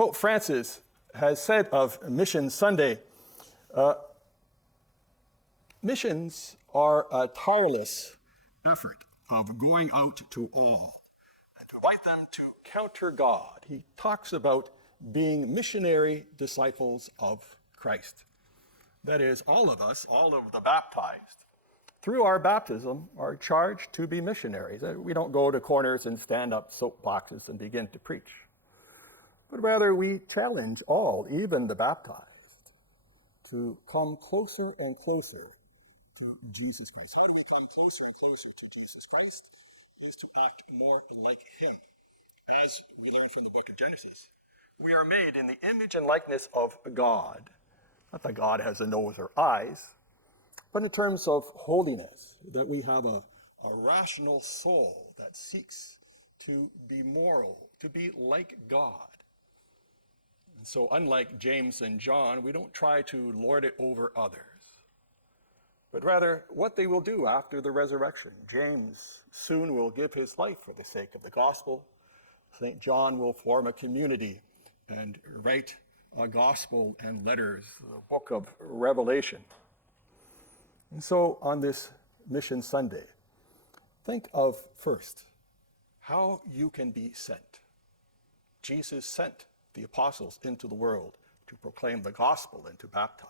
Pope Francis has said of Mission Sunday, missions are a tireless effort of going out to all and to invite them to counter God. He talks about being missionary disciples of Christ. That is, all of us, all of the baptized, through our baptism are charged to be missionaries. We don't go to corners and stand up soapboxes and begin to preach, but rather we challenge all, even the baptized, to come closer and closer to Jesus Christ. How do we come closer and closer to Jesus Christ? Is to act more like him. As we learn from the book of Genesis, we are made in the image and likeness of God. Not that God has a nose or eyes, but in terms of holiness, that we have a rational soul that seeks to be moral, to be like God. And so unlike James and John, we don't try to lord it over others, but rather what they will do after the resurrection. James soon will give his life for the sake of the gospel. St. John will form a community and write a gospel and letters, the book of Revelation. And so on this Mission Sunday, think of first how you can be sent. Jesus sent the apostles into the world to proclaim the gospel and to baptize.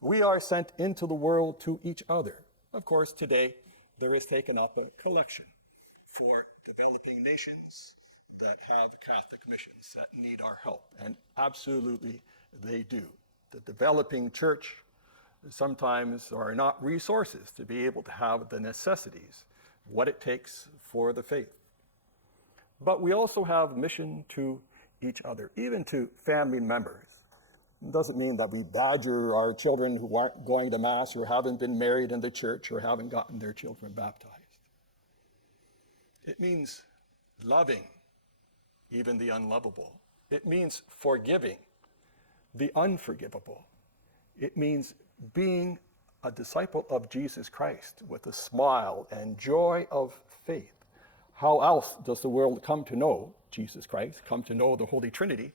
We are sent into the world to each other. Of course, today there is taken up a collection for developing nations that have Catholic missions that need our help, and absolutely they do. The developing church sometimes are not resources to be able to have the necessities, what it takes for the faith. But we also have mission to each other, even to family members. It doesn't mean that we badger our children who aren't going to Mass or haven't been married in the church or haven't gotten their children baptized. It means loving even the unlovable. It means forgiving the unforgivable. It means being a disciple of Jesus Christ with a smile and joy of faith. How else does the world come to know Jesus Christ, come to know the Holy Trinity,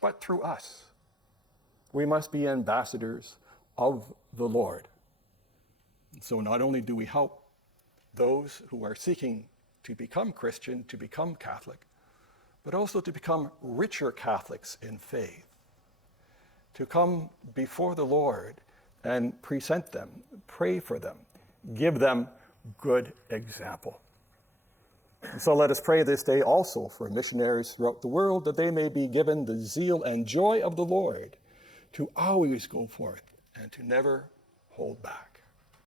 but through us? We must be ambassadors of the Lord. And so not only do we help those who are seeking to become Christian, to become Catholic, but also to become richer Catholics in faith, to come before the Lord and present them, pray for them, give them good example. And so let us pray this day also for missionaries throughout the world, that they may be given the zeal and joy of the Lord to always go forth and to never hold back.